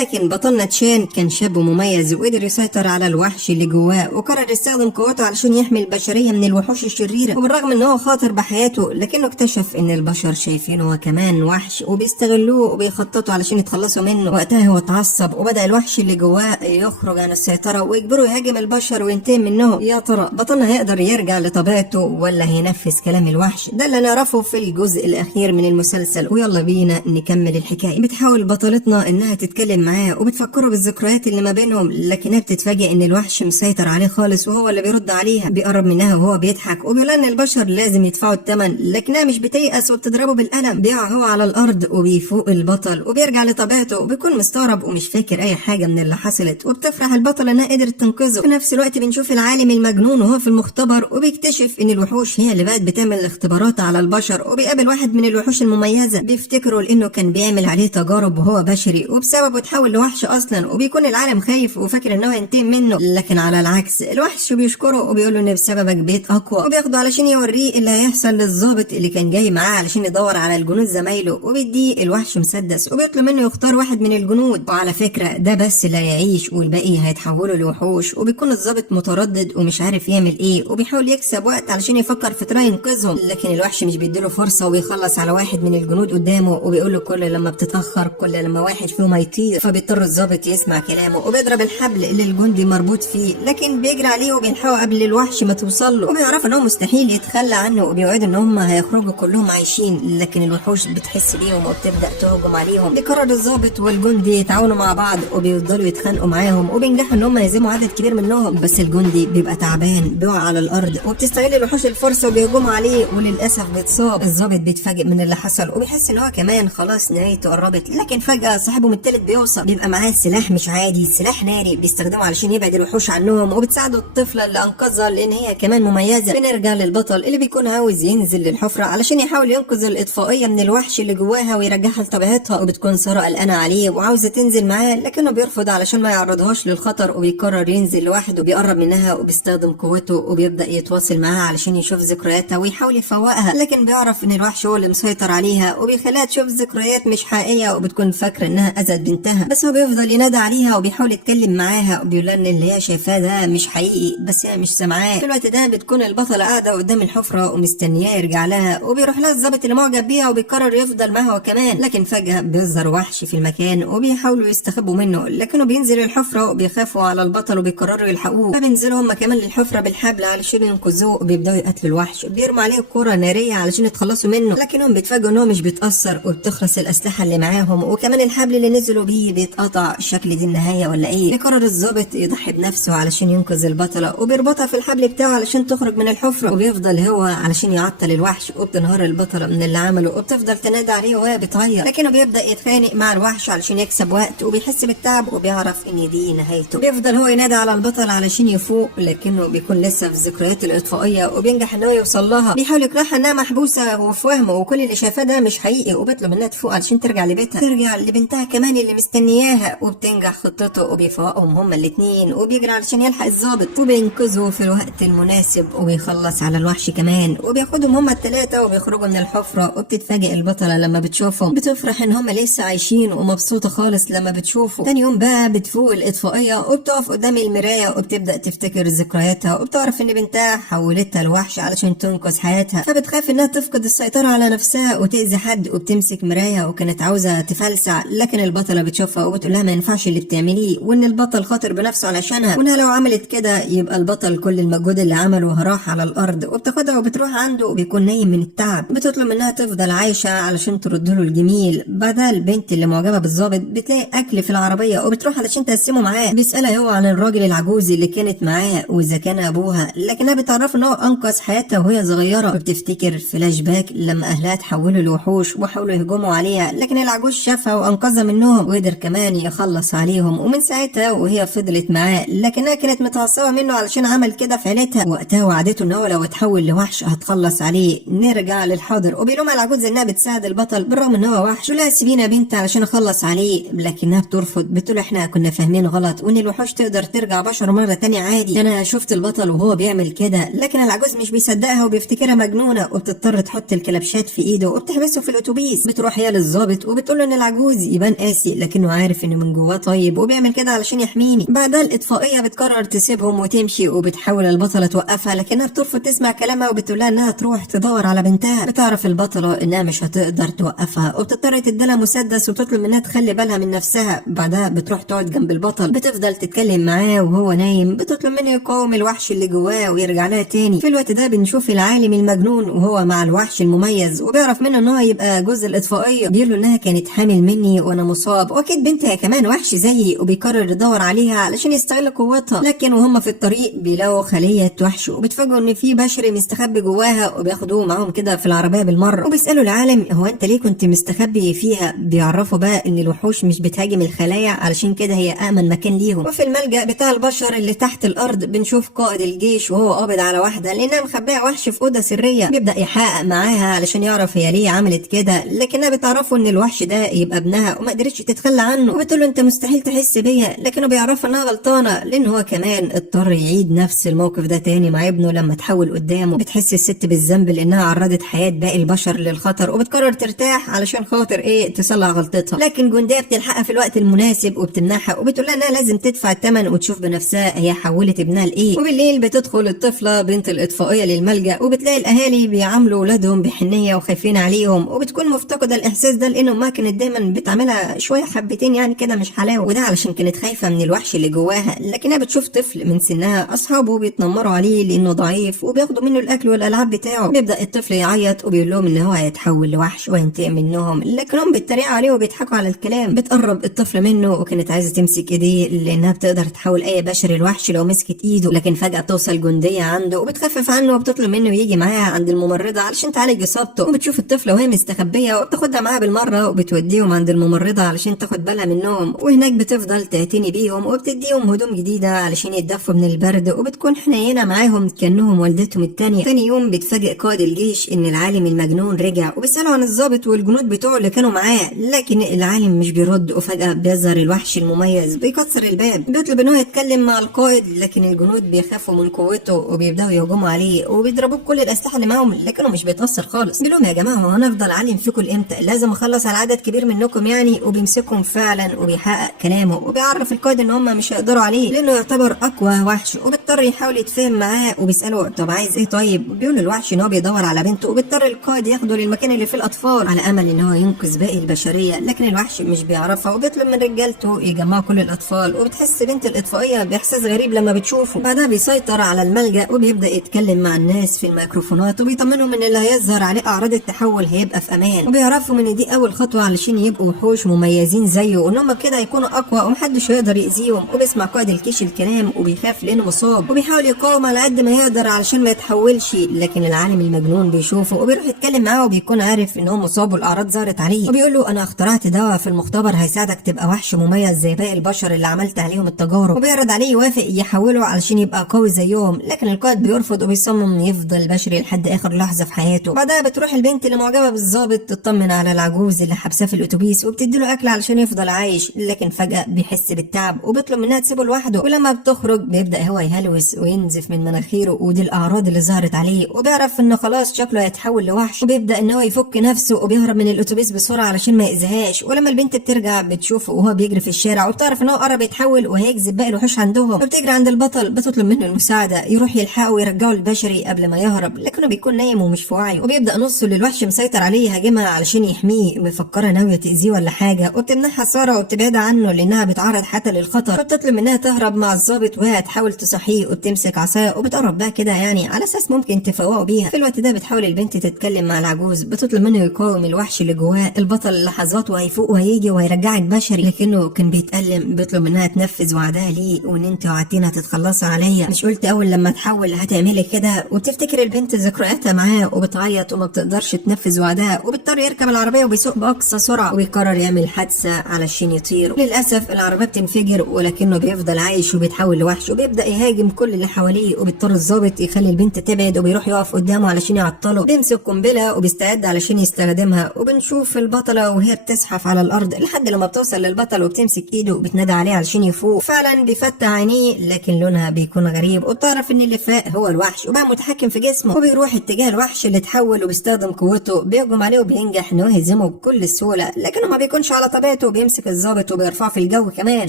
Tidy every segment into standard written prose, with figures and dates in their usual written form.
لكن بطلنا تشان كان شاب مميز وقدر يسيطر على الوحش اللي جواه، وقرر يستخدم قوته علشان يحمي البشرية من الوحوش الشريرة. وبالرغم ان هو خاطر بحياته لكنه اكتشف ان البشر شايفينه هو كمان وحش وبيستغلوه وبيخططوا علشان يتخلصوا منه. وقتها هو اتعصب وبدأ الوحش اللي جواه يخرج عن السيطرة ويجبره يهاجم البشر وينتقم منهم. يا ترى بطلنا هيقدر يرجع لطبيعته ولا هينفذ كلام الوحش؟ ده اللي نعرفه في الجزء الأخير من المسلسل، ويلا بينا نكمل الحكاية. بتحاول بطلتنا انها تتكلم معاه وبتفكره بالذكريات اللي ما بينهم، لكنها بتتفاجئ ان الوحش مسيطر عليه خالص وهو اللي بيرد عليها. بيقرب منها وهو بيضحك وبيقول ان البشر لازم يدفعوا الثمن، لكنها مش بتيأس وبتضربه بالقلم. بيقع هو على الارض وبيفوق البطل وبيرجع لطبيعته وبيكون مستغرب ومش فاكر اي حاجه من اللي حصلت. وبتفرح البطله انها قدرت تنقذه. في نفس الوقت بنشوف العالم المجنون وهو في المختبر وبيكتشف ان الوحوش هي اللي بقت بتعمل اختبارات على البشر. وبيقابل واحد من الوحوش المميزه بيفتكروا لانه كان بيعمل عليه تجارب وهو بشري، وبسببه اتحول لوحش اصلا. وبيكون العالم خايف وفاكر ان هو ينتقم منه، لكن على العكس الوحش بيشكره وبيقول له ان بسببك بقيت اقوى. وبياخده علشان يوريه اللي هيحصل للضابط اللي كان جاي معاه علشان يدور على الجنود زمايله. وبيديه الوحش مسدس وبيطلب منه يختار واحد من الجنود، وعلى فكره ده بس اللي هيعيش والباقي هيتحولوا لوحوش. وبيكون الضابط متردد ومش عارف يعمل ايه وبيحاول يكسب وقت علشان يفكر في طريقه ينقذهم، لكن الوحش مش بيديله فرصه وبيخلص على واحد من الجنود قدامه. وبيقول له كل لما بتتاخر كل لما واحد فيهم هيطير. فبيضطر الضابط يسمع كلامه وبيضرب الحبل اللي الجندي مربوط فيه، لكن بيجري عليه وبيلحقه قبل الوحش ما توصل له. وبيعرف ان هو مستحيل يتخلى عنه وبيوعد ان هم هيخرجوا كلهم عايشين، لكن الوحوش بتحس بيهم وبتبدا تهجم عليهم. بيقرر الضابط والجندي يتعاونوا مع بعض وبيفضلوا يتخانقوا معاهم وبينجحوا ان هم يهزموا عدد كبير منهم. بس الجندي بيبقى تعبان بيقع على الارض وبتستغل الوحوش الفرصه وبيهجموا عليه، وللاسف بيتصاب. الضابط بيتفاجئ من اللي حصل وبيحس ان هو كمان خلاص نهايته قربت، لكن فجاه صاحبهم التالت بيوصل. بيبقى معاه سلاح مش عادي، سلاح ناري بيستخدمه علشان يبعد الوحوش عنهم. وبتساعده الطفله اللي انقذها لان هي كمان مميزه. بنرجع للبطل اللي بيكون عاوز ينزل للحفره علشان يحاول ينقذ الاطفائيه من الوحش اللي جواها ويرجعها لطبيعتها. وبتكون ساره قلقانه عليه وعاوزه تنزل معاه، لكنه بيرفض علشان ما يعرضهاش للخطر. وبيقرر ينزل لوحده. بيقرب منها وبيستخدم قوته وبيبدا يتواصل معاها علشان يشوف ذكرياتها ويحاول يفوقها، لكن بيعرف ان الوحش هو اللي مسيطر عليها وبيخليها تشوف ذكريات مش حقيقيه. وبتكون فاكره انها اذت بنتها، بس هو بيفضل ينادى عليها وبيحاول يتكلم معاها وبيقول ان اللي هي شايفاه ده مش حقيقي، بس هي مش سامعاه. في الوقت ده بتكون البطله قاعده قدام الحفره ومستنياه يرجع لها، وبيروح لها الضابط اللي معجب بيها وبيقرر يفضل معاها كمان. لكن فجاه بيظهر وحش في المكان وبيحاولوا يستخبوا منه، لكنه بينزل الحفره وبيخافوا على البطل وبيقرروا يلحقوه. فبينزلوا هم كمان للحفره بالحبل علشان ينقذوه وبيبداوا يقتلوا الوحش. بيرموا عليه كره ناريه علشان يتخلصوا منه، لكنهم بيتفاجئوا ان هو مش بيتاثر وبتخلص الاسلحه اللي معاهم، وكمان الحبل اللي نزلوا بيه بيتقطع. شكل دي النهايه ولا ايه؟ بيقرر الضابط يضحي بنفسه علشان ينقذ البطله وبيربطها في الحبل بتاعه علشان تخرج من الحفره، وبيفضل هو علشان يعطل الوحش. وبتنهار البطله من اللي عمله وبتفضل تنادي عليه وهي بتعيط، لكنه بيبدا يتخانق مع الوحش علشان يكسب وقت وبيحس بالتعب وبيعرف ان دي نهايته. بيفضل هو ينادي على البطل علشان يفوق، لكنه بيكون لسه في ذكريات الاطفائيه وبينجح ان هو يوصل لها. بيحاول يقنعها انها محبوسه وفي وهمه وكل اللي شافاه ده مش حقيقي، وبيطلب منها تفوق علشان ترجع لبيتها، ترجع لبنتها كمان اللي مستنياها. وبتنجح خطته وبيفوقهم هما الاثنين وبيجري علشان يلحق الضابط وبينقذه في الوقت المناسب وبيخلص على الوحش كمان. وبياخدهم هما الثلاثه وبيخرجوا من الحفره. وبتتفاجئ البطله لما بتشوفهم، بتفرح ان هما لسه عايشين ومبسوطه خالص لما بتشوفه. تاني يوم بقى بتفوق الاطفائيه وبتقف قدام المرايه وبتبدا تفتكر ذكرياتها وبتعرف ان بنتها حولتها لوحش علشان تنقذ حياتها. فبتخاف انها تفقد السيطره على نفسها وتاذي حد، وبتمسك مرايه وكانت عاوزه تفلسع، لكن البطله بتشوفها وبتقول لها ما ينفعش اللي بتعمليه، وان البطل خاطر بنفسه علشانها، وانها لو عملت كده يبقى البطل كل المجهود اللي عمله راح على الارض. وبتاخدها وبتروح عنده وبيكون نايم من التعب. بتطلب منها تفضل عايشه علشان ترد له الجميل. بعدها البنت اللي معجبه بالظابط بتلاقي اكل في العربيه وبتروح علشان تقسمه معاه. بيسالها هو عن الراجل العجوز اللي كانت معاه واذا كان ابوها، لكنها بتعرف ان هو انقذ حياتها وهي صغيره. وبتفتكر فلاش باك لما اهلها تحولوا لوحوش وحاولوا يهجموا عليها، لكن العجوز شافها وانقذها منهم وقدر كمان يخلص عليهم. ومن ساعتها وهي فضلت معاه، لكنها كانت متعصبه منه علشان عمل كده في عيلتها. وقتها وعدته ان هو لو اتحول لوحش هتخلص عليه. نرجع للحاضر وبيلومها العجوز انها بتساعد البطل بالرغم ان هو وحش. لا سيبينا بنت علشان اخلص عليه، لكنها بترفض. بتقول احنا كنا فاهمين غلط وان الوحوش تقدر ترجع بشر مره تانية عادي، انا شفت البطل وهو بيعمل كده. لكن العجوز مش بيصدقها وبيفتكرها مجنونه، وبتضطر تحط الكلبشات في ايده وبتحبسه في الاتوبيس. بتروح هي للظابط وبتقول له ان العجوز يبان قاسي لكنه انه عارف انه من جواه طيب وبيعمل كده علشان يحميني. بعدها الاطفائيه بتقرر تسيبهم وتمشي، وبتحاول البطله توقفها لكنها بترفض تسمع كلامها وبتقولها انها تروح تدور على بنتها. بتعرف البطله انها مش هتقدر توقفها وبتضطر تديلها مسدس وتطلب منها تخلي بالها من نفسها. بعدها بتروح تقعد جنب البطل، بتفضل تتكلم معاه وهو نايم، بتطلب منه يقاوم الوحش اللي جواه ويرجع لها تاني. في الوقت ده بنشوف العالم المجنون وهو مع الوحش المميز، وبيعرف منه ان هو يبقى جزء الاطفائيه. بيقول له انها كانت حامل مني وانا مصاب، واكيد بنتها كمان وحش زيي، وبيقرر يدور عليها علشان يستغل قوتها. لكن وهم في الطريق بيلاقوا خليه وحش، وبتفاجئوا ان في بشري مستخبي جواها، وبياخدوه معاهم كده في العربيه بالمره، وبيسالوا العالم هو انت ليه كنت مستخبي فيها. بيعرفوا بقى ان الوحوش مش بتهاجم الخلايا، علشان كده هي امن مكان ليهم. وفي الملجأ بتاع البشر اللي تحت الارض بنشوف قائد الجيش وهو قابض على واحده لانها مخبيه وحش في اوضه سريه. بيبدا يحقق معاها علشان يعرف هي ليه عملت كده، لكنها بتعرفه ان الوحش ده يبقى ابنها وما قدرتش تتخلى عنه، وبتقول له انت مستحيل تحس بيا. لكنه بيعرف انها غلطانه لان هو كمان اضطر يعيد نفس الموقف ده تاني مع ابنه لما تحول قدامه. بتحس الست بالذنب لانها عرضت حياه باقي البشر للخطر، وبتقرر ترتاح علشان خاطر تصلح غلطتها. لكن جنديه بتلحقها في الوقت المناسب وبتمنعها، وبتقول لها انها لازم تدفع الثمن وتشوف بنفسها هي حولت ابنها لايه. وبالليل بتدخل الطفله بنت الاطفائيه للملجأ، وبتلاقي الاهالي بيعاملوا اولادهم بحنيه وخايفين عليهم، وبتكون مفتقده الاحساس ده لانه ما كانت دايما بتعملها شويه حبتين يعني كده مش حلاوه، وده علشان كانت خايفه من الوحش اللي جواها. لكنها بتشوف طفل من سنها اصحابه بيتنمروا عليه لانه ضعيف وبياخدوا منه الاكل والالعاب بتاعه. بيبدا الطفل يعيط وبيقول لهم ان هو هيتحول لوحش وينتقم منهم، لكنهم بيتريقوا عليه وبيضحكوا على الكلام. بتقرب الطفل منه وكانت عايزه تمسك ايديه لانها بتقدر تحول اي بشري لوحش لو مسكت ايده، لكن فجاه بتوصل جنديه عنده وبتخفف عنه وبتطلب منه يجي معاها عند الممرضه علشان تعالج اصابته. وبتشوف الطفله وهي مستخبيه وبتاخدها معاها بالمره وبتوديهم عند الممرضه علشان تاخد بالها منهم، وهناك بتفضل تعتني بيهم وبتديهم هدوم جديده علشان يتدفوا من البرد، وبتكون حنينه معاهم كانهم والدتهم التانيه. تاني يوم بتفاجئ قائد الجيش ان العالم المجنون رجع، وبيسالوا عن الضابط والجنود بتوعه اللي كانوا معاه، لكن العالم مش بيرد. وفجاه بيظهر الوحش المميز بيكسر الباب، بيطلب ان هو يتكلم مع القائد، لكن الجنود بيخافوا من قوته وبيبداوا يهجموا عليه وبيضربوه بكل الاسلحه اللي معاهم، لكنه مش بيتاثر خالص. بيقول لهم يا جماعه هو هنفضل عالم فيكم امتى؟ لازم اخلص على عدد كبير منكم يعني. وبيمسكهم فعلا وبيحقق كلامه، وبيعرف القائد ان هم مش هيقدروا عليه لانه يعتبر اقوى وحش، وبيضطر يحاول يتفاهم معاه. وبيساله طب عايز ايه طيب؟ بيقول الوحش ان هو بيدور على بنته، وبيضطر القائد ياخده للمكان اللي فيه الاطفال على امل ان هو ينقذ باقي البشريه، لكن الوحش مش بيعرفها وبيطلب من رجالته يجمعوا كل الاطفال. وبتحس بنت الاطفائيه باحساس غريب لما بتشوفه. بعدها بيسيطر على الملجأ وبيبدا يتكلم مع الناس في الميكروفونات وبيطمنهم ان اللي هيظهر عليه اعراض التحول هيبقى في امان، وبيعرفوا ان دي اول خطوه علشان يبقوا وحوش مميزين زيه، وان هم كده هيكونوا اقوى ومحدش هيقدر يأذيهم. وبيسمع قائد الجيش الكلام وبيخاف لانه مصاب، وبيحاول يقاوم على قد ما يقدر علشان ما يتحولش، لكن العالم المجنون بيشوفه وبيروح يتكلم معاه وبيكون عارف ان هو مصاب والاعراض ظهرت عليه، وبيقول له انا اخترعت دواء في المختبر هيساعدك تبقى وحش مميز زي باقي البشر اللي عملت عليهم التجارب. وبيعرض عليه يوافق يحوله علشان يبقى قوي زيهم، لكن القائد بيرفض وبيصمم يفضل بشري لحد اخر لحظه في حياته. بعدها بتروح البنت اللي معجبه بالظابط تطمن على العجوز اللي حبساه في الاتوبيس وبتديله اكل علشان يفضل عايش، لكن فجاه بيحس بالتعب وبيطلب منها تسيبه لوحده. ولما بتخرج بيبدا هو يهلوس وينزف من مناخيره، ودي الاعراض اللي ظهرت عليه. وبيعرف انه خلاص شكله هيتحول لوحش، وبيبدا ان هو يفك نفسه وبيهرب من الاتوبيس بسرعه علشان ما يأذيهاش. ولما البنت بترجع بتشوفه وهو بيجري في الشارع، وبتعرف ان هو قرب يتحول وهيجذب باقي الوحوش عندهم، وبتجري عند البطل بتطلب منه المساعده يروح يلحقه ويرجعه البشري قبل ما يهرب، لكنه بيكون نايم ومش في وعيه. وبيبدا نصه اللي الوحش مسيطر عليه يهاجمها علشان يحميه، مفكره ناويه تاذيه ولا حاجه، وبتمنعها ساره وبتبعدها عنه لانها بتعرض حتى للخطر. فبتطلب منها تهرب مع الضابط وهي تحاول تصحيه، وبتمسك عصايه وبتقرب بقى كده يعني على اساس ممكن تفوقه بيها. في الوقت ده بتحاول البنت تتكلم مع العجوز، بتطلب منه يقاوم الوحش اللي جواه. البطل لحظات وهيفوق وهيجي وهيرجعك بشري، لكنه كان بيتألم. بيطلب منها تنفذ وعدها ليه، وان انت وعدتينا هتتخلصي عليا، مش قلت اول لما تحول هتعملي كده؟ وبتفتكر البنت ذكرياتها معاه وبتعيط وما بتقدرش تنفذ وعدها، وبيضطر يركب العربيه وبيسوق باقصى سرعه، ويقرر يعمل حادثه علشان يطير. للاسف العربيه بتنفجر، ولكنه بيفضل عايش وبيتحول لوحش وبيبدا يهاجم كل اللي حواليه. وبيضطر الضابط يخلي البنت تبعد وبيروح يقف قدامه علشان يعطله. بيمسك قنبله وبيستعد علشان يستخدمها، وبنشوف البطله وهي بتزحف على الارض لحد لما بتوصل للبطل وبتمسك ايده وبتنادى عليه علشان يفوق. فعلا بيفتح عينيه، لكن لونها بيكون غريب، وبتعرف ان اللي فاق هو الوحش وبقى متحكم في جسمه. وبيروح اتجاه الوحش اللي اتحول وبيستخدم قوته، بيهجم عليه وبينجح ان هو يهزمه بكل سهوله، لكنه ما بيكونش على طبيعته قوته وبيمسك الضابط وبيرفعه في الجو كمان،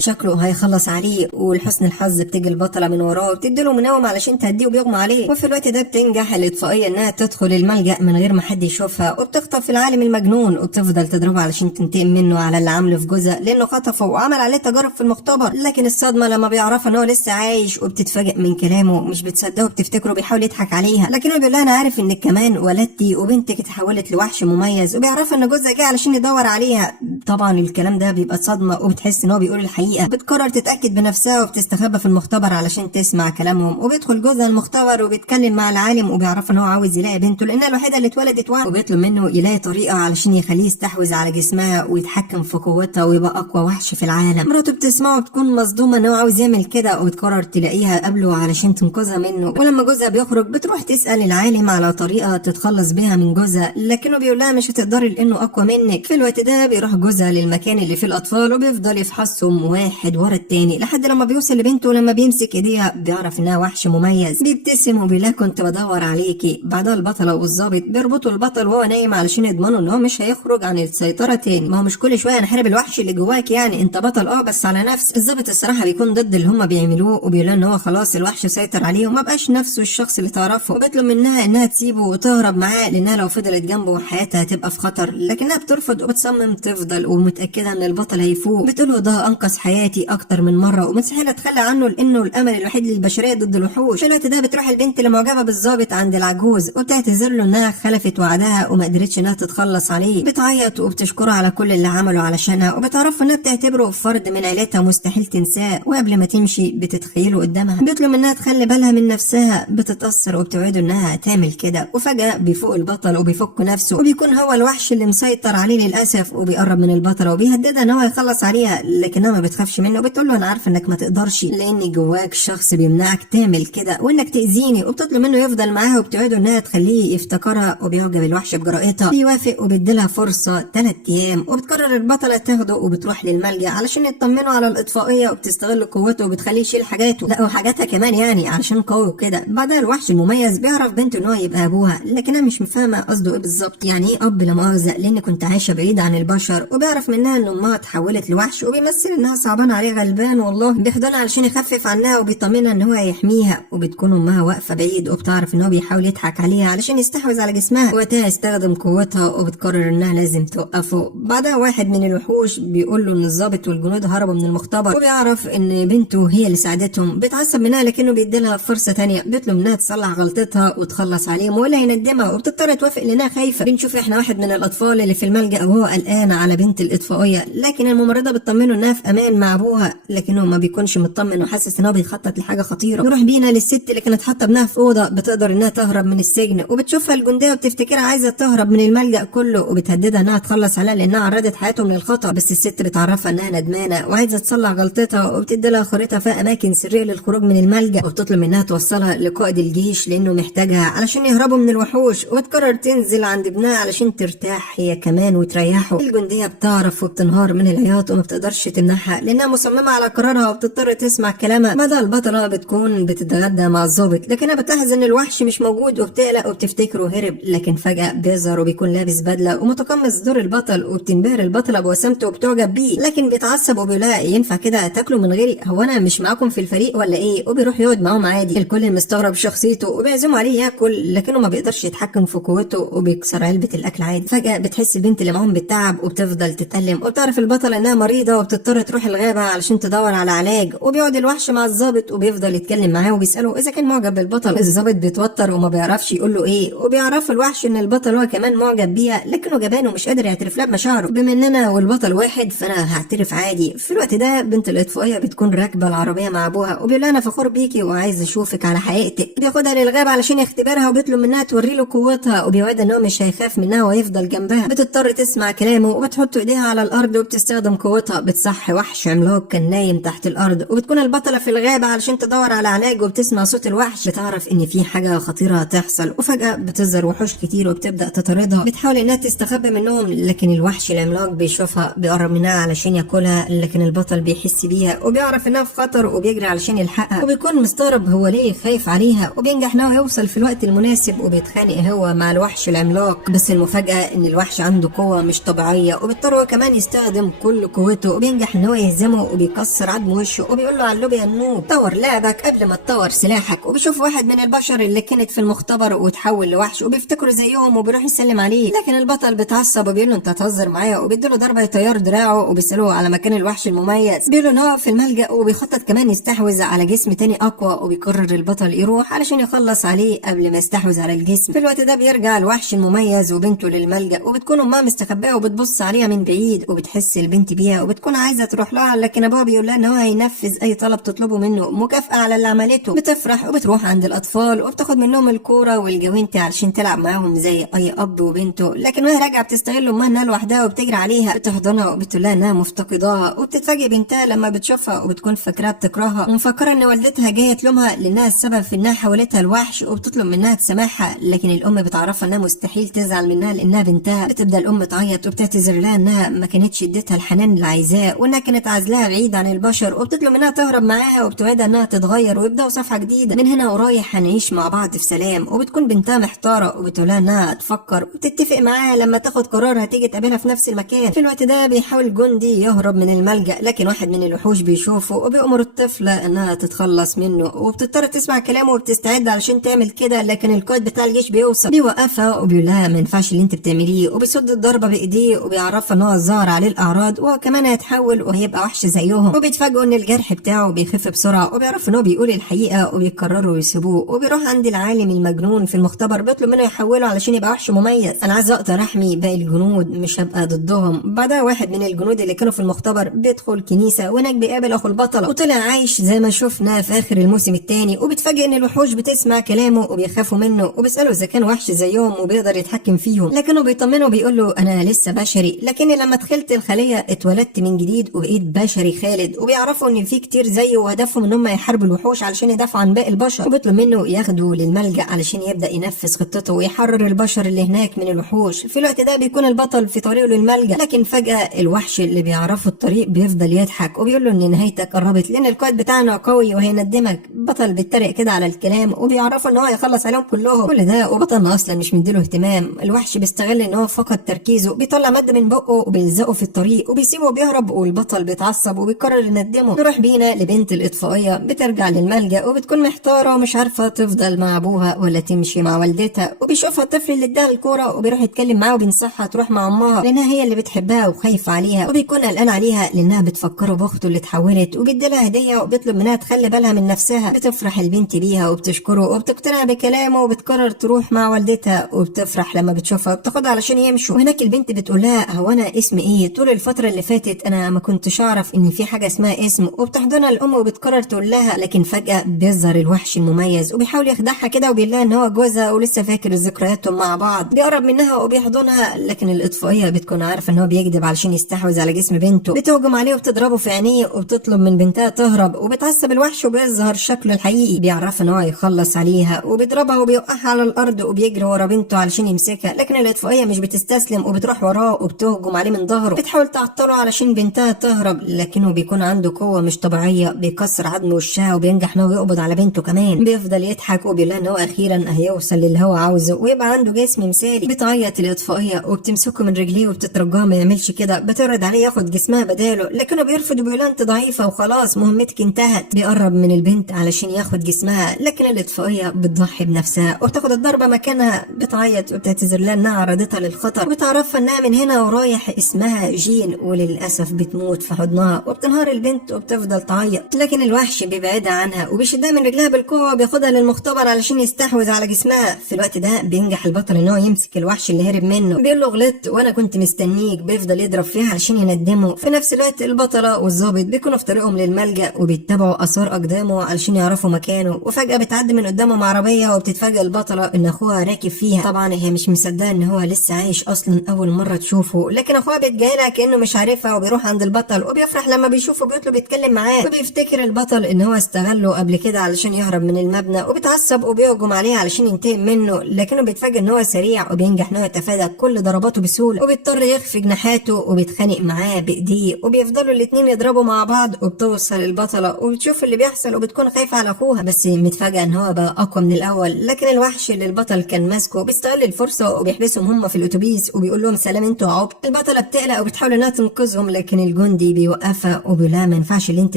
شكله هيخلص عليه. ولحسن الحظ بتيجي البطله من وراه وبتديله منوم علشان تهديه وبيغمى عليه. وفي الوقت ده بتنجح الاطفائيه انها تدخل الملجأ من غير ما حد يشوفها، وبتخطف العالم المجنون وبتفضل تضربه علشان تنتقم منه على اللي عمله في جوزها، لانه خطفه وعمل عليه تجارب في المختبر. لكن الصدمه لما بيعرفها ان هو لسه عايش وبتتفاجئ من كلامه، مش بتصدقه وبتفتكره بيحاول يضحك عليها، لكنه بيقول لها انا عارف انك كمان ولدتي وبنتك اتحولت لوحش مميز، وبيعرفها ان جوزها جه علشان يدور عليها. طبعا الكلام ده بيبقى صدمه وبتحس ان هو بيقول الحقيقه. بتقرر تتاكد بنفسها وبتستخبى في المختبر علشان تسمع كلامهم. وبيدخل جوزها المختبر وبيتكلم مع العالم وبيعرف ان هو عاوز يلاقي بنته لانها الوحيده اللي اتولدت وحش، وبيطلب منه يلاقي طريقه علشان يخليه يستحوذ على جسمها ويتحكم في قوتها ويبقى اقوى وحش في العالم. مراته بتسمعه وبتكون مصدومه ان هو عاوز يعمل كده، وبتقرر تلاقيها قبله علشان تنقذها منه. ولما جوزها بيخرج بتروح تسال العالم على طريقه تتخلص بيها من جوزها، لكنه بيقول لها مش هتقدري لانه اقوى منك. في الوقت ده بيروح جوزها للمكان اللي فيه الاطفال وبيفضل يفحصهم واحد ورا التاني لحد لما بيوصل لبنته. لما بيمسك ايديها بيعرف انها وحش مميز، بيبتسم وبيقول لها كنت بدور عليكي. بعدها البطله والظابط بيربطوا البطل وهو نايم علشان يضمنوا ان هو مش هيخرج عن السيطره تاني. ما هو مش كل شويه نحارب الوحش اللي جواك، يعني انت بطل بس على نفس. الظابط الصراحه بيكون ضد اللي هم بيعملوه وبيقول ان هو خلاص الوحش سيطر عليه وما بقاش نفسه الشخص اللي تعرفه، وبيطلب منها انها تسيبه وتهرب معاه لانها لو فضلت جنبه حياتها هتبقى في خطر. لكنها بترفض وبتصمم تفضل ومتاكده ان البطل هيفوق. بتقوله ده انقذ حياتي اكتر من مره ومستحيل اتخلى عنه لانه الامل الوحيد للبشريه ضد الوحوش. في الوقت ده بتروح البنت اللي معجبه بالظابط عند العجوز وبتعتذر له انها خلفت وعدها وما قدرتش انها تتخلص عليه. بتعيط وبتشكره على كل اللي عمله علشانها، وبتعرف انها بتعتبره فرد من عيلتها مستحيل تنساه. وقبل ما تمشي بتتخيله قدامها، بيطلب منها تخلي بالها من نفسها. بتتاثر وبتوعده انها تعمل كده. وفجاه بيفوق البطل وبيفك نفسه وبيكون هو الوحش اللي مسيطر عليه للاسف، وبيقرب من البطله وبيهددها ان هو يخلص عليها، لكنها ما بتخافش منه. بتقول له انا عارفه انك ما تقدرش لان جواك شخص بيمنعك تعمل كده وانك تاذيني، وبتطلب منه يفضل معاها وبتوعده انها تخليه يفتكرها. وبيعجب الوحش بجرأتها، بيوافق وبيديلها فرصه 3 ايام. وبتقرر البطله تاخده وبتروح للملجأ علشان يطمنوا على الاطفائيه، وبتستغل قوته وبتخليه يشيل حاجاته، لا وحاجاتها كمان يعني علشان قوي وكده. بعدها الوحش المميز بيعرف بنته ان هو يبقى ابوها، لكنها مش فاهمه قصده ايه بالظبط، يعني ايه اب لا مؤاخذه لان كنت عايشه بعيد عن البشر. وبيعرف منها ان امها اتحولت لوحش وبيمثل انها صعبان عليه غلبان والله. بيحضنها علشان يخفف عنها وبيطمنها ان هو هيحميها. وبتكون امها واقفه بعيد وبتعرف ان هو بيحاول يضحك عليها علشان يستحوذ على جسمها. وقتها يستخدم قوتها وبتقرر انها لازم توقفه. بعدها واحد من الوحوش بيقول له ان الضابط والجنود هربوا من المختبر، وبيعرف ان بنته هي اللي ساعدتهم. بيتعصب منها لكنه بيديلها فرصه تانية، بيطلب منها تصلح غلطتها وتخلص عليهم ولا يندمها، وبتضطر توافق لانها خايفه. بنشوف احنا واحد من الاطفال اللي في الملجأ وهو قلقان على بنت الاطفائيه، لكن الممرضه بتطمنه انها في امان مع ابوها، لكنه ما بيكونش مطمن وحاسس ان هو بيخطط لحاجه خطيره. يروح بينا للست اللي كانت حاطه ابنها في اوضه بتقدر انها تهرب من السجن، وبتشوفها الجنديه وبتفتكرها عايزه تهرب من الملجأ كله، وبتهددها انها تخلص عليها لانها عرضت حياتهم للخطر. بس الست بتعرفها انها ندمانه وعايزه تصلح غلطتها، وبتدي لها خريطه فيها اماكن سريه للخروج من الملجأ، وبتطلب منها توصلها لقائد الجيش لانه محتاجها علشان يهربوا من الوحوش. وتقرر تنزل عند ابنها علشان ترتاح هي كمان وتريحه. الجنديه بتعرف وبتنهار من العياط وما بتقدرش تمنعها لانها مصممه على قرارها وبتضطر تسمع كلامها. بعدها البطله بتكون بتتغدى مع الضابط، لكنها بتلاحظ ان الوحش مش موجود وبتقلق وبتفتكره هرب، لكن فجاه بيظهر وبيكون لابس بدله ومتقمص دور البطل. وبتنبهر البطله بوسامته وبتعجب بيه، لكن بيتعصب وبيقول ينفع كده تاكلوا من غيري؟ هو انا مش معاكم في الفريق ولا ايه؟ وبيروح يقعد معاهم عادي. الكل مستغرب شخصيته وبيعزموا عليه ياكل، لكنه ما بيقدرش يتحكم في قوته وبيكسر علبه الاكل عادي. فجاه بتحس البنت اللي معاهم بالتعب وبتفضل تتألم، وبتعرف البطله انها مريضه وبتضطر تروح الغابه علشان تدور على علاج. وبيقعد الوحش مع الضابط وبيفضل يتكلم معاه وبيساله اذا كان معجب بالبطل. الضابط بيتوتر وما بيعرفش يقول له ايه، وبيعرف الوحش ان البطل هو كمان معجب بيها، لكنه جبان ومش قادر يعترف لها بمشاعره. بما اننا والبطل واحد فانا هعترف عادي. في الوقت ده بنت الاطفائيه بتكون راكبه العربيه مع ابوها وبيقول لها انا فخور بيكي وعايز اشوفك على حقيقتك. بياخدها للغابه علشان يختبرها وبيطلب منها توري له قوتها، وبيوعدها ان هو مش هيخاف منها وهيفضل جنبها. بتضطر تسمع كلامه وبتحط ايديها على الارض وبتستخدم قوتها. بتصحي وحش عملاق كان نايم تحت الارض، وبتكون البطله في الغابه علشان تدور على علاج وبتسمع صوت الوحش. بتعرف ان في حاجه خطيره هتحصل، وفجاه بتظهر وحوش كتير وبتبدا تطاردها. بتحاول انها تستخبى منهم، لكن الوحش العملاق بيشوفها بيقرب منها علشان ياكلها، لكن البطل بيحس بيها وبيعرف انها في خطر وبيجري علشان يلحقها. وبيكون مستغرب هو ليه خايف عليها، وبينجح انه يوصل في الوقت المناسب وبيتخانق هو مع الوحش العملاق. بس المفاجاه ان الوحش عنده قوه مش طبيعيه، وبيضطر هو كمان بيستخدم كل قوته وبينجح ان هو يهزمه وبيكسر عظم وشه وبيقول له علوب يا النوب طور لعبك قبل ما تطور سلاحك. وبيشوف واحد من البشر اللي كانت في المختبر وتحول لوحش وبيفتكره زيهم وبيروح يسلم عليه، لكن البطل بيتعصب وبيقول له انت هتهزر معايا وبيديله ضربه يطير دراعه وبيسأله على مكان الوحش المميز. بيقول له ان هو في الملجأ وبيخطط كمان يستحوذ على جسم تاني اقوى وبيقرر البطل يروح علشان يخلص عليه قبل ما يستحوذ على الجسم. في الوقت ده بيرجع الوحش المميز وبنته للملجأ وبتكون امها مستخبيه وبتبص عليها من بعيد وبتحس البنت بيها وبتكون عايزه تروح لها، لكن ابوها بيقول لها ان هو هينفذ اي طلب تطلبه منه مكافاه على اللي عملته. بتفرح وبتروح عند الاطفال وبتاخد منهم الكوره والجوينتي علشان تلعب معاهم زي اي اب وبنته، لكن وهي راجعه بتستغل امها انها لوحدها وبتجري عليها بتحضنها وبتقول لها انها مفتقداها. وبتتفاجئ بنتها لما بتشوفها وبتكون فاكراها بتكرهها ومفكره ان والدتها جايه تلومها لانها السبب في انها حولتها لوحش وبتطلب منها تسامحها، لكن الام بتعرفها انها مستحيل تزعل منها لانها بنتها. بتبدا الام تعيط وبتعتذر لها انها ما كانتش اديتها الحنان اللي عايزاه وانها كانت عازلاها بعيد عن البشر وبتطلب منها تهرب معاها وبتوعدها انها تتغير ويبداوا صفحه جديده من هنا ورايح هنعيش مع بعض في سلام. وبتكون بنتها محتاره وبتقولها انها تفكر وتتفق معاها لما تاخد قرار هتيجي تقابلها في نفس المكان. في الوقت ده بيحاول جندي يهرب من الملجأ، لكن واحد من الوحوش بيشوفه وبيأمر الطفله انها تتخلص منه وبتضطر تسمع كلامه وبتستعد علشان تعمل كده، لكن القائد بتاع الجيش بيوصل بيوقفها وبيقول لها ما ينفعش اللي انت بتعمليه وبيصد الضربه بايديه وبيعرفها ان هو ظهر عليه الاعراض وكمان هيتحول وهيبقى وحش زيهم. وبيتفاجئوا ان الجرح بتاعه بيخف بسرعه وبيعرف ان هو بيقول الحقيقه وبيقرروا يسيبوه. وبيروح عند العالم المجنون في المختبر بيطلب منه يحوله علشان يبقى وحش مميز. انا عايز اقدر احمي باقي الجنود مش هبقى ضدهم. بعدها واحد من الجنود اللي كانوا في المختبر بيدخل كنيسه وهناك بيقابل اخو البطله وطلع عايش زي ما شفنا في اخر الموسم الثاني. وبيتفاجئ ان الوحوش بتسمع كلامه وبيخافوا منه وبيسالوا اذا كان وحش زيهم وبيقدر يتحكم فيهم، لكنه بيطمنه وبيقول له انا لسه بشري، لكني لما دخلت الخليه اتولدت من جديد وبقيت بشري خالد. وبيعرفوا ان في كتير زيه وهدفهم ان هم يحاربوا الوحوش علشان يدافعوا عن باقي البشر. وبيطلب منه ياخده للملجأ علشان يبدا ينفذ خطته ويحرر البشر اللي هناك من الوحوش. في الوقت ده بيكون البطل في طريقه للملجأ، لكن فجاه الوحش اللي بيعرفه الطريق بيفضل يضحك وبيقول له ان نهايتك قربت لان القائد بتاعنا قوي وهيندمك. بطل بيتريق كده على الكلام وبيعرفه ان هو يخلص عليهم كلهم. كل ده وبطلنا اصلا مش مديله اهتمام. الوحش بيستغل ان هو فقد تركيزه بيطلع ماده من بقه وبيلزقه في الطريق وبيسيبه وبيهرب والبطل بيتعصب وبيقرر يندمه. نروح بينا لبنت الاطفائيه بترجع للملجأ وبتكون محتاره ومش عارفه تفضل مع ابوها ولا تمشي مع والدتها. وبيشوفها الطفل اللي اداها الكوره وبيروح يتكلم معاها وبينصحها تروح مع امها لانها هي اللي بتحبها وخايفه عليها. وبيكون قلقان عليها لانها بتفكره باخته اللي اتحولت وبيديلها هديه وبيطلب منها تخلي بالها من نفسها. بتفرح البنت بيها وبتشكره وبتقتنع بكلامه وبتقرر تروح مع والدتها وبتفرح لما بتشوفها وبتاخدها علشان يمشوا. وهناك البنت بتقول لها هو انا اسمي ايه؟ طول الفتره اللي فاتت انا ما كنتش اعرف ان في حاجه اسمها اسم. وبتحضنها الام وبتقرر تقول لها، لكن فجاه بيظهر الوحش المميز وبيحاول يخدعها كده وبيقول لها ان هو جوزها ولسه فاكر ذكرياتهم مع بعض. بيقرب منها وبيحضنها، لكن الاطفائيه بتكون عارفه ان هو بيكذب علشان يستحوذ على جسم بنته. بتهجم عليه وبتضربه في عينيه وبتطلب من بنتها تهرب وبتعصب الوحش وبيظهر شكله الحقيقي. بيعرف ان هو يخلص عليها وبيضربها وبيوقعها على الارض وبيجري ورا بنته علشان يمسكها، لكن الاطفائيه مش بتستسلم وبتروح وراه وبتهجم عليه من ظهره. بتحاول تعطله علشان بنتها تهرب، لكنه بيكون عنده قوه مش طبيعيه بيكسر عظم وشها وبينجح ان هو يقبض على بنته كمان. بيفضل يضحك وبيقول لها ان هو اخيرا هيوصل للي هو عاوزه ويبقى عنده جسم مثالي. بتعيط الاطفائيه وبتمسكه من رجليه وبتترجاه ما يعملش كده. بترد عليه ياخد جسمها بداله، لكنه بيرفض وبيقول لها انت ضعيفه وخلاص مهمتك انتهت. بيقرب من البنت علشان ياخد جسمها، لكن الاطفائيه بتضحي بنفسها وبتاخد الضربه مكانها. بتعيط وبتعتذر لها انها عرضتها للخطر وبتعرفها انها من هنا ورايح اسمها جين، وللاسف بتموت في حضنها. وبتنهار البنت وبتفضل تعيط، لكن الوحش بيبعدها عنها وبيشدها من رجلها بالقوه وبياخدها للمختبر علشان يستحوذ على جسمها. في الوقت ده بينجح البطل ان هو يمسك الوحش اللي هرب منه. بيقول له غلطت وانا كنت مستنيك. بيفضل يضرب فيها علشان يندمه. في نفس الوقت البطله والظابط بيكونوا في طريقهم للملجأ وبيتبعوا اثار اقدامه علشان يعرفوا مكانه. وفجاه بتعدي من قدامهم عربيه وبتتفاجئ البطله ان اخوها راكب فيها. طبعا هي مش مصدقه ان هو لسه عايش اصلا اول مره تشوفه، لكن اخوها بيتجاهلها كانه مش عارفها وبيروح عند البطل وبيفرح لما بيشوفه بيطلب يتكلم معاه. وبيفتكر البطل ان هو استغله قبل كده علشان يهرب من المبنى وبيتعصب وبيهجم عليه علشان ينتقم منه، لكنه بيتفاجئ ان هو سريع وبينجح ان هو يتفادى كل ضرباته بسهوله وبيضطر يخفي جناحاته وبيتخانق معاه بايديه. وبيفضلوا الاثنين يضربوا مع بعض وبتوصل البطله وبتشوف اللي بيحصل وبتكون خايفه على اخوها، بس متفاجئه ان هو بقى اقوى من الاول. لكن الوحش اللي البطل كان ماسكه بيستغل الفرصه وبيحبسهم هم في الاتوبيس وبيقول لهم سلام انتوا عبط. البطله بتقلق لها وبتحاول انها تنقذهم، لكن الجندي بيوقفها وبيقول لها ما ينفعش اللي انت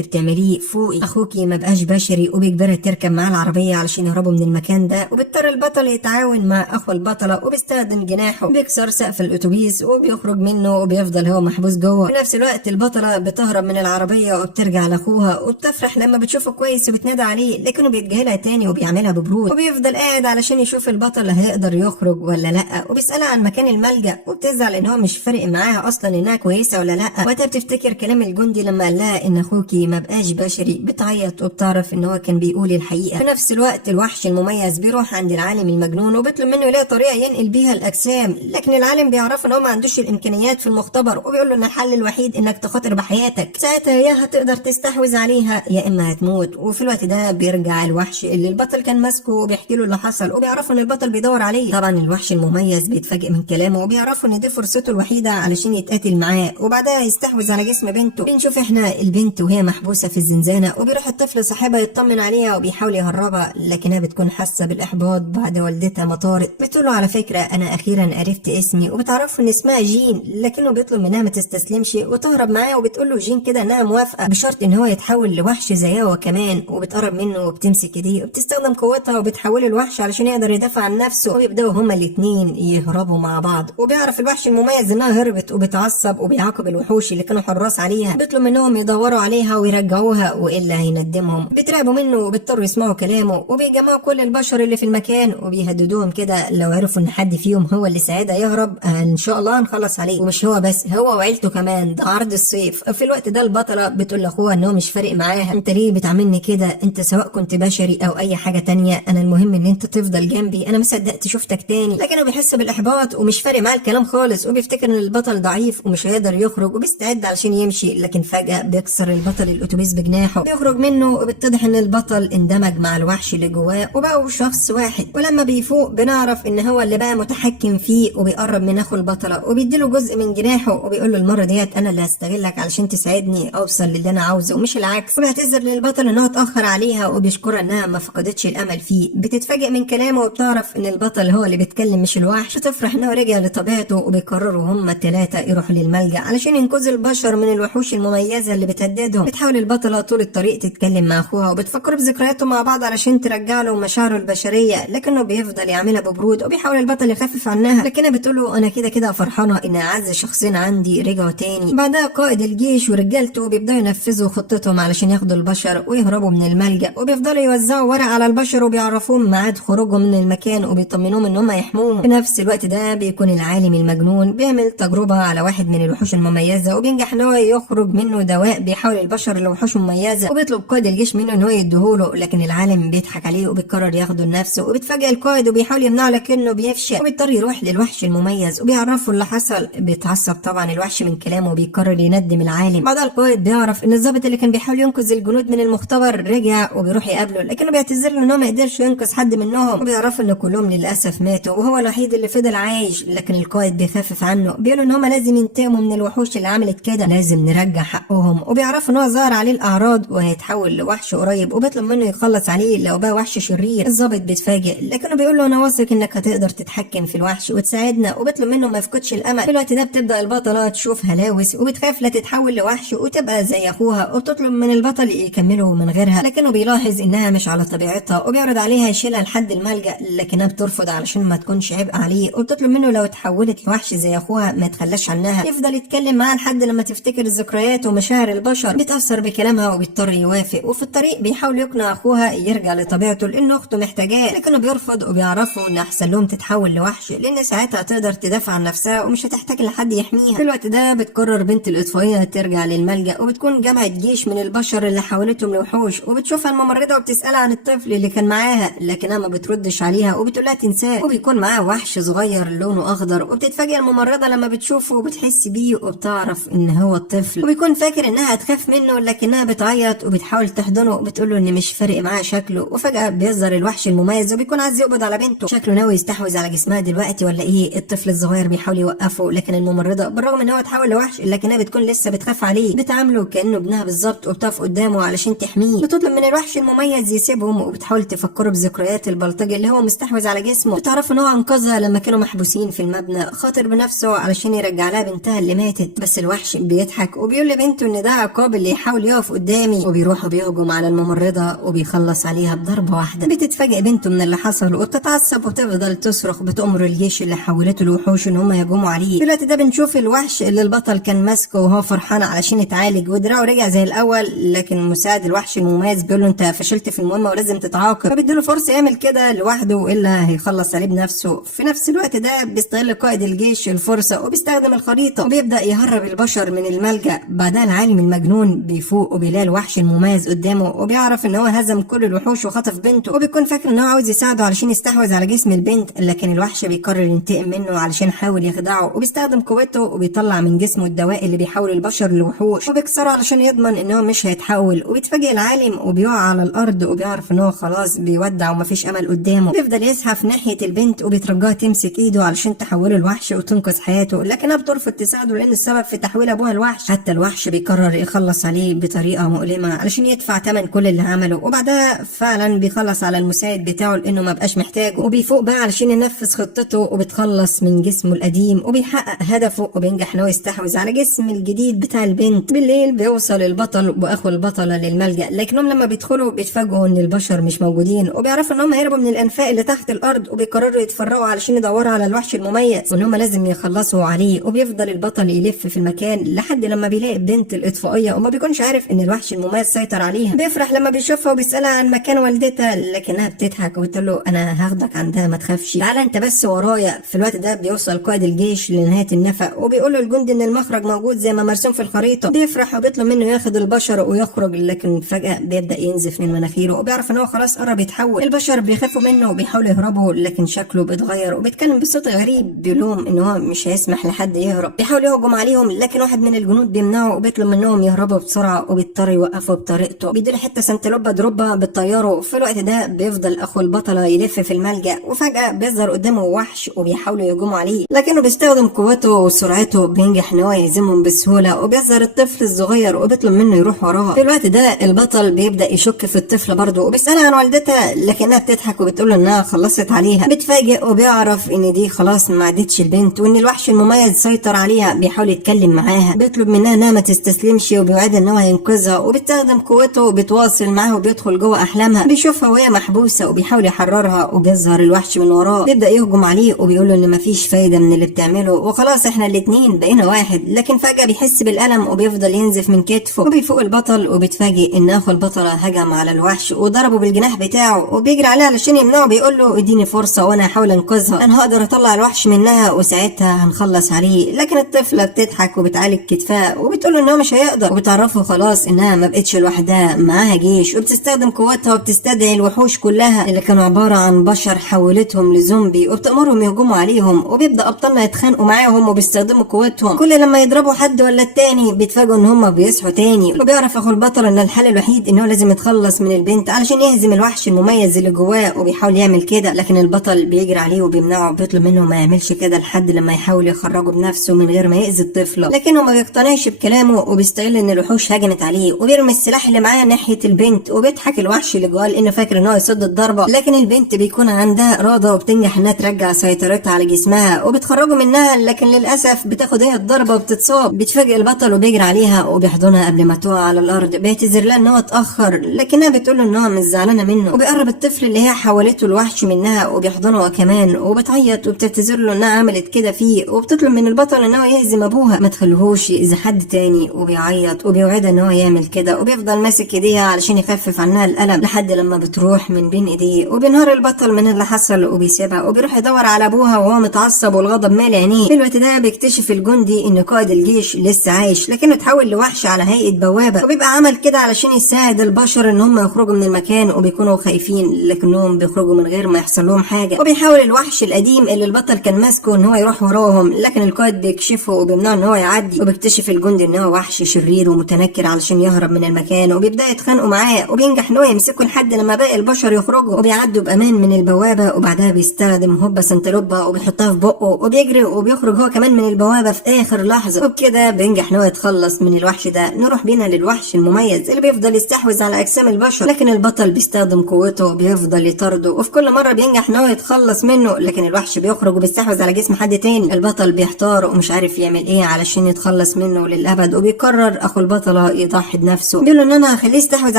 بتعمليه، فوقي اخوكي ما بقاش بشري، وبيجبرها تركب معاه العربيه علشان يهربوا من المكان ده. وبيضطر البطل يتعاون مع اخو البطله وبيستخدم جناحه، بيكسر سقف الاتوبيس وبيخرج منه وبيفضل هو محبوس جوه. في نفس الوقت البطله بتهرب من العربيه وبترجع لاخوها وبتفرح لما بتشوفه كويس وبتنادى عليه، لكنه بيتجاهلها تاني وبيعملها ببرود، وبيفضل قاعد علشان يشوف البطل هيقدر يخرج ولا لا، وبيسالها عن مكان الملجأ وبتزعل ان هو مش فارق معاها اصلا انها كويسه ولا لا. وقتها بتفتكر كلام الجندي لما قال لها ان اخوكي ما بقاش بشري، بتعيط وبتعرف ان هو كان بيقول الحقيقه. في نفس الوقت الوحش المميز بيروح عند العالم المجنون وبيطلب منه يلاقي طريقه ينقل بيها الاجسام، لكن العالم بيعرف ان هو ما عندوش الامكانيات في المختبر، وبيقول له ان الحل الوحيد انك تخاطر بحياتك، ساعتها يا هتقدر تستحوذ عليها يا اما هتموت. وفي الوقت ده بيرجع الوحش اللي البطل كان ماسكه وبيحكي له اللي حصل، وبيعرف ان البطل بيدور عليه. طبعا الوحش المميز بيتفاجئ من كلامه وبيعرف ان دي فرصته الوحيده علشان يتقاتل معاه، وبعدها يستحوذ على جسم بنته. بنشوف احنا البنت وهي محبوسه في الزنزانه، وبيروح الطفل صاحبها يطمن عليها وبيحاول يهربها، لكنها بتكون حاسه بالاحباط بعد والدتها ما طارت. بتقول له على فكره انا اخيرا عرفت اسمي، وبتعرف ان اسمها جين، لكنه بيطلب منها ما تستسلمش وتهرب معاه، وبتقول له جين كده انها موافقه بشرط ان هو يتحول لوحش زيها هو كمان. وبتقرب منه وبتمسك ايديه وبتستخدم قوتها وبتحوله لوحش علشان يقدر يدافع عن نفسه، وبيبداوا هما الاثنين يهربوا مع بعض. وبيعرف الوحش المميز انها هربت وبتعصب وبيعاقب الوحوش اللي كانوا حراس عليها، بيطلب منهم يدوروا عليها ويرجعوها والا هيندمهم. بيترعبوا منه وبيضطروا يسمعوا كلامه، وبيجمعوا كل البشر اللي في المكان وبيهددوهم كده لو عرفوا ان حد فيهم هو اللي ساعدها يهرب ان شاء الله هنخلص عليه. ومش هو بس، هو وعيلته كمان، ده عرض الصيف. في الوقت ده البطله بتقول لاخوها ان هو مش فارق معاها، انت ليه بتعاملني كده؟ انت سواء كنت بشري او اي حاجه تانية انا المهم ان انت تفضل جنبي، انا ما صدقت شفتك تاني. لكنه بيحس بالاحباط ومش فارق معاه الكلام خالص، وبيفتكر ان البطل ضعيف ومش هيقدر يخرج، وبيستعد علشان يمشي، لكن فجاه بيكسر البطل الاتوبيس بجناحه، بيخرج منه، وبيتضح ان البطل اندمج مع الوحش اللي جواه وبقوا شخص واحد. ولما بيفوق بنعرف ان هو اللي بقى متحكم فيه، وبيقرب من اخو البطله وبيديله جزء من جناحه، وبيقول له المره ديت انا اللي هستغلك علشان تساعدني اوصل للي انا عاوزه ومش العكس. وبيعتذر للبطل ان هو اتاخر عليها وبيشكرها انها ما فقدتش الامل فيه. بتتفاجئ من كلامه وبتعرف ان البطل هو اللي بيتكلم مش الوحش، بتفرح انه رجع لطبيعته. وبيقرروا هما الثلاثه يروحوا للملجأ علشان ينقذوا البشر من الوحوش المميزه اللي بتهددهم. بتحاول البطله طول الطريق تتكلم مع اخوها وبتفكر بذكرياته مع بعض علشان ترجع له مشاعره البشريه، لكنه بيفضل يعملها ببرود، وبيحاول البطل يخفف عنها، لكنها بتقول له انا كده كده فرحانه ان اعز شخصين عندي رجعوا تاني. بعدها قائد الجيش ورجالته بيبداوا ينفذوا خطتهم علشان ياخدوا البشر ويهربوا من الملجأ، وبيفضلوا يوزعوا ورق على البشر وبيعرفوهم ميعاد خروجهم من المكان وبيطمنوهم ان هم يحموهم. في نفس الوقت ده بيكون العالم المجنون بيعمل تجربه على واحد من الوحوش المميزه، وبينجح ان هو يخرج منه دواء بيحول البشر لوحوش مميزه، وبيطلب قائد الجيش منه ان هو يديهوله، لكن العالم بيضحك عليه وبيقرر ياخده لنفسه. وبيتفاجئ القائد وبيحاول يمنعه لكنه بيفشل، وبيضطر يروح للوحش المميز وبيعرفه اللي حصل. بيتعصب طبعا الوحش من كلامه وبيقرر يندم العالم. بعدها القائد بيعرف ان الضابط اللي كان بيحاول ينقذ الجنود من المختبر رجع وبيروح يقابله، لكنه بيعتذر له ان هو ما قدرش ينقذ حد منهم، وبيعرف ان كلهم للاسف ماتوا وهو الوحيد اللي فضل عايش. لكن القائد بيخفف عنه، بيقولوا ان هم لازم ينتقموا من الوحوش اللي عملت كده، لازم نرجع حقهم. وبيعرف ان هو ظهر عليه الاعراض وهيتحول لوحش قريب، وبيطلب منه يخلص عليه لو بقى وحش شرير. الضابط بيتفاجئ لكنه بيقول له انا واثق انك هتقدر تتحكم في الوحش وتساعدنا، وبيطلب منه ما يفقدش الامل. في الوقت ده بتبدا البطله تشوف هلاوس وبتخاف لا تتحول لوحش وتبقى زي اخوها، وبتطلب من البطل يكملوا من غيرها، لكنه بيلاحظ انها مش على طبيعتها وبيعرض عليها يشيلها لحد الملجأ، لكنها بترفض علشان ما تكونش عبء عليه. وبتطلب منه لو اتحولت لوحش زي اخوها ما يتخلاش عنها، يفضل يتكلم معاها لحد لما تفتكر الذكريات ومشاعر البشر. بيتاثر بكلامها وبيضطر يوافق، وفي الطريق بيحاول يقنع اخوها يرجع لطبيعته لان اخته محتاجاه، لكنه بيرفض. وبيعرفوا ان احسن لهم تتحول لوحش لان ساعتها تقدر تدافع عن نفسها ومش هتحتاج لحد يحميها. في الوقت ده بتقرر بنت الاطفائيه ترجع للملجأ، وبتكون جمعت جيش من البشر اللي حاولتهم لوحوش، وبتشوفها الممرضه وبتسالها عن الطفل اللي كان معاها، لكنها ما بتردش عليها وبتقول لها تنساه. وبيكون معاه وحش صغير لونه اخضر، وبتتفاجئ الممرضه لما بتشوفه وبتحس بيه وبتعرف ان هو الطفل، وبيكون فاكر انها هتخاف منه، لكنها بتعيط وبتحاول تحضنه وبتقول له ان مش فارق معاه شكله. وفجاه بيظهر الوحش المميز وبيكون عايز يقبض على بنته، شكله ناوي يستحوذ على جسمها دلوقتي ولا ايه. الطفل الصغير بيحاول يوقفه، لكن الممرضه بالرغم ان هو اتحول لوحش لكنها بتكون لسه بتخاف عليه، بتعامله كانه ابنها بالظبط وبتقف قدامه علشان تحميه. بتطلب من الوحش المميز يسيبهم، وبتحاول تفكره بذكريات البلطجي اللي هو مستحوذ على جسمه. بتعرف ان هو انقذها لما كانوا محبوسين في المبنى، خاطر بنفسه علشان يرجع لها بنتها اللي ماتت. بس الوحش بيضحك وبيقول لبنته ان ده عقاب اللي يحاول يقف قدامي، وبيروح وبيهجم على الممرضه وبيخلص عليها بضربه واحده. بتتفاجئ بنته من اللي حصل وبتتعصب وتفضل تصرخ، بتأمر الجيش اللي حولته الوحوش ان هم يهجموا عليه. في الوقت ده بنشوف الوحش اللي البطل كان ماسكه وهو فرحان علشان يتعالج ودراعه رجع زي الاول، لكن مساعد الوحش المميز بيقول له انت فشلت في المهمه ولازم تتعاقب، فبيديله فرصه يعمل كده لوحده والا هيخلص عليه بنفسه. في نفس الوقت ده بيستغل قائد الجيش الفرصه وبيستخدم الخريطه وبيبدا يهرب البشر من الملجأ. بعدها العالم المجنون بيفوق وبيلاقي الوحش المميز قدامه وبيعرف ان هو هزم كل الوحوش وخطف بنته، وبيكون فاكر ان هو عاوز يساعده علشان يستحوذ على جسم البنت، لكن الوحش بيقرر ينتقم منه علشان يحاول يخدعه وبيستخدم قوته وبيطلع من جسمه الدواء اللي بيحول البشر لوحوش وبيكسره علشان يضمن ان هو مش هيتحول. وبيتفاجئ العالم وبيقع على الارض وبيعرف ان هو خلاص بيودع ومفيش امل قدامه. بيفضل يزحف ناحيه البنت وبيترجاها تمسك ايده علشان تحوله الوحش وتنقذ حياته، لكنها بترفض تساعده لان السبب في تحويل ابوها الوحش. حتى الوحش بيقرر يخلص عليه بطريقه مؤلمه علشان يدفع ثمن كل اللي عمله، وبعدها فعلا بيخلص على المساعد بتاعه لانه ما بقاش محتاجه، وبيفوق بقى علشان ينفذ خطته وبتخلص من جسمه القديم وبيحقق هدفه وبينجح ان هو يستحوذ على جسم الجديد بتاع البنت. بالليل بيوصل البطل واخو البطله للملجأ، لكنهم لما بيدخلوا بيتفاجئوا ان البشر مش موجودين وبيعرفوا ان هم هربوا من الانفاق اللي تحت الارض، وبيقرروا يتفرقوا علشان يدوروا على الوحش المميز وان هم لازم يخلصوا عليه. وبيفضل البطل يلف في المكان لحد لما بيلاقي بنت الاطفائيه وما بيكونش عارف ان الوحش المميز سيطر عليها. بيفرح لما بيشوفها وبيسالها عن مكان والدتها، لكنها بتضحك وبتقول له انا هاخدك عندها ما تخافش، تعالى انت بس ورايا. في الوقت ده بيوصل قائد الجيش لنهايه النفق وبيقول له الجندي ان المخرج موجود زي ما مرسوم في الخريطه. بيفرح وبيطلب منه ياخد البشر ويخرج، لكن فجاه بيبدا ينزف من مناخيره وبيعرف ان هو خلاص قرب يتحول. البشر بيخافوا منه وبيحاولوا يهربوا، لكن شكله بيتغير وبيتكلم بصوت غريب بيقولهم ان هو مش هيسمح لحد يهرب. بيحاول يهجم عليهم لكن واحد من الجنود بيمنعه وبيطلب منهم يهربوا بسرعه وبيضطر يوقفوا بطريقته. بيديله حته سنتلوبه دروبه بالطياره. في الوقت ده بيفضل اخو البطله يلف في الملجأ وفجاه بيظهر قدامه وحش وبيحاولوا يهجموا عليه، لكنه بيستخدم قوته وسرعته بينجح ان هو يهزمهم بسهوله. وبيظهر الطفل الصغير وبيطلب منه يروح وراه. في الوقت ده البطل بيبدا يشك في الطفل برضه وبيسالها عن والدتها، لكنها بتضحك وبتقول له انها خلصت عليها. بيتفاجئ وبيعرف ان دي خلاص ما عادتش البنت وان الوحش المميز سيطر عليها. بيحاول يتكلم معاها، بيطلب منها انها ما تستسلمش وبيوعدها ان هو هينقذها، وبيستخدم قوته وبيتواصل معاها وبيدخل جوه احلامها. بيشوفها وهي محبوسه وبيحاول يحررها وبيظهر الوحش من وراه. بيبدا يهجم عليه وبيقول له ان مفيش فايده من اللي بتعمله وخلاص احنا الاتنين بقينا واحد، لكن فجاه بيحس بالالم وبيفضل ينزف من كتفه. وبيفوق البطل وبيتفاجئ ان اخو البطله هجم على الوحش وضربه بالجناح بتاعه وبيجري عليه علشان يمنعه. بيقول له اديني فرصه وانا هحاول انقذها، انا هقدر اطلع الوحش منها وساعتها هنخلص عليه. لكن الطفله بتضحك وبتعالج كتفها وبتقول له ان هو مش هيقدر، وبتعرفه خلاص انها ما بقتش لوحدها، معاها جيش وبتستخدم قوتها وبتستدعي الوحوش كلها اللي كانوا عباره عن بشر حولتهم لزومبي وبتأمرهم يهجموا عليهم. وبيبدا ابطالنا يتخانقوا معاهم وبيستخدموا قوتهم، كل لما يضربوا حد ولا التاني بيتفاجئوا ان هم بيصحوا تاني. وبيعرف اخو البطل ان الحل الوحيد ان هو لازم يتخلص من البنت علشان يهزم الوحش المميز اللي جواه، وبيحاول يعمل كده لكن البطل بيجري عليه وبيمنعه وبيطلب منه ما يعملش كده لحد لما يحاول يخرجه بنفسه من غير ما يأذي الطفله. لكنه ما بيقتنعش بكلامه وبيستغل ان الوحوش هجمت عليه وبيرمي السلاح اللي معاه ناحيه البنت. وبيضحك الوحش اللي جواه لانه فاكر ان هو يصد الضربه، لكن البنت بيكون عندها اراده وبتنجح انها ترجع سيطرتها على جسمها وبتخرجه منها، لكن للاسف بتاخد هي الضربه وبتتصاب. بيتفاجئ البطل وبيجري عليها وبيحضنها قبل ما تقع على الارض. بيعتذر لها ان هو اتاخر لكنها بتقول له ان هو مش زعلانه منه. وبيقرب الطفل اللي هي حولته الوحش منها وبيحضنه كمان وبتعيط وبتعتذر له انها عملت كده فيه، وبتطلب من البطل ان هو يهزم ابوها ما تخليهوش يأذي حد تاني. وبيعيط وبيوعدها ان هو يعمل كده وبيفضل ماسك ايديها علشان يخفف عنها الالم لحد لما بتروح من بين ايديه. وبينهار البطل من اللي حصل وبيسيبها وبيروح يدور على ابوها وهو متعصب والغضب مالي عينيه. في الوقت ده بيكتشف الجندي ان قائد الجيش لسه عايش لكنه اتحول لوحش على هيئه بوابه، وبيبقى عمل كده علشان يساعد البشر ان هم يخرجوا من المكان وبيكونوا خايفين لكنهم بيخرجوا من غير ما يحصل لهم حاجه. وبيحاول الوحش القديم اللي البطل كان ماسكه ان هو يروح وراهم، لكن القائد بيكشفه وبيمنعه ان هو يعدي. وبيكتشف الجندي ان هو وحش شرير ومتنكر علشان يهرب من المكان، وبيبدا يتخانقوا معاه وبينجح ان هو يمسكه لحد لما باقي البشر يخرجوا وبيعدوا بامان من البوابه. وبعدها بيستخدم هوبا سنتلوبا وبيحطها في بقه وبيجري وبيخرج هو كمان من البوابه في اخر لحظه. وبكده بينجح ان هو يتخلص من الوحش ده. نروح بينا للوحش المميز اللي بيفضل يستحوذ على اجسام البشر، لكن البطل بيستخدم قوته وبيفضل يطارده وفي كل مره بينجح ان هو يتخلص منه، لكن الوحش بيخرج وبيستحوذ على جسم حد تاني. البطل بيحتار ومش عارف يعمل ايه علشان يتخلص منه للابد، وبيقرر اخو البطله يضحي بنفسه، بيقول له ان انا هخليه يستحوذ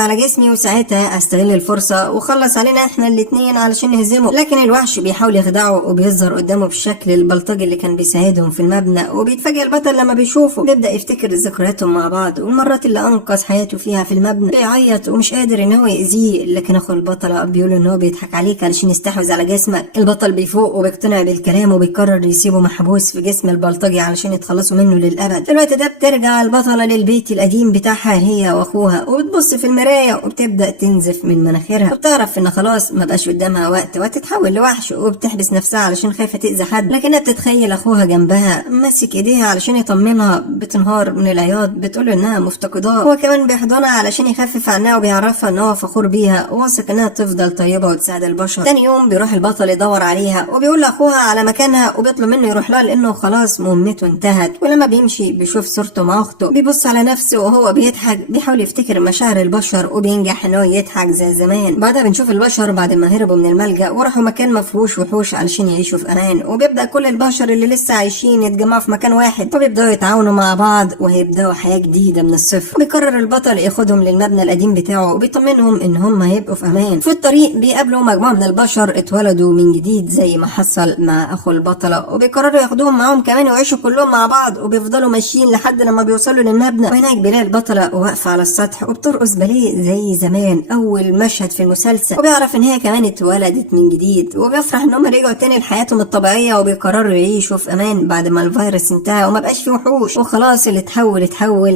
على جسمي وساعتها استغل الفرصه وخلص علينا احنا الاتنين علشان نهزمه. لكن الوحش بيحاول يخدعه وبيظهر قدامه بالشكل البلطجي اللي كان بيساعدهم في المبنى، وبيتفاجئ البطل لما بيشوفه، بيبدا يفتكر ذكرياتهم مع بعض والمرات اللي انقذ حياته فيها في المبنى، بيعيط ومش قادر ان هو يأذيه. لكن اخو البطله بيقول ان هو بيضحك عليك علشان يستحوذ على جسمك. البطل بيفوق وبيقتنع بالكلام وبيقرر يسيبه محبوس في جسم البلطجي علشان يتخلصوا منه للابد. في الوقت ده بترجع البطله للبيت القديم بتاعها هي واخوها، وبتبص في المرايه وبتبدا تنزف من مناخيرها، وبتعرف ان خلاص ما بقاش قدامها وقت وتتحول لوحش، وبتحبس نفسها علشان خايفه تاذي حد. لكنها بتتخيل اخوها جنبها ماسك ايديها علشان يطمنها، بتنهار من العياط، بتقول انها مفتقداه، هو كمان بيحضنها علشان يخفف عنها وبيعرفها ان هو فخور بيها وواثق انها تفضل طيبه وتساعد البشر. تاني يوم بيروح البطل يدور عليها وبيقول لاخوها على مكانها، وبيطلب منه يروح لها لانه خلاص مهمته انتهت. ولما بيمشي بيشوف صورته مع اخته، بيبص على نفسه وهو بيضحك، بيحاول يفتكر مشاعر البشر وبينجح ان هو يضحك زي زمان. بعدها بنشوف البشر بعد ما هربوا من الملجأ وراحوا مكان مفروش وحوش علشان يعيشوا في امان، وبيبدأ كل البشر اللي لسه عايشين يتجمعوا في مكان واحد وبيبدأوا يتعاونوا مع بعض وهيبدأوا حياة جديدة من الصفر. بيقرر البطل ياخدهم للمبنى القديم بتاعه وبيطمنهم ان هم هيبقوا في امان. في الطريق بيقابلوا مجموعة من البشر اتولدوا من جديد زي ما حصل مع اخو البطلة، وبيقرروا ياخدوهم معاهم كمان ويعيشوا كلهم مع بعض، وبيفضلوا ماشيين لحد لما بيوصلوا للمبنى. وهناك بيلاقي البطلة واقفة على السطح وبترقص باليه زي زمان اول مشهد في المسلسل، وبيعرف ان هي كمان اتولدت من جديد، وبيفرح ان هم رجعوا تاني لحياتهم الطبيعية وبيقرروا يعيشوا في امان بعد ما الفيروس انتهى وما بقاش فيه وحوش، وخلاص اللي اتحول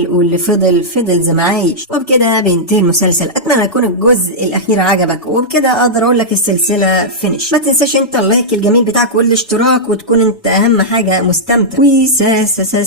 واللي فضل زي ما عايش. وبكده بينتهي المسلسل. اتمنى يكون الجزء الاخير عجبك، وبكده اقدر اقول لك السلسلة فينيش. ما تنساش انت اللايك الجميل بتاعك والاشتراك، وتكون انت اهم حاجة مستمتع. سلام.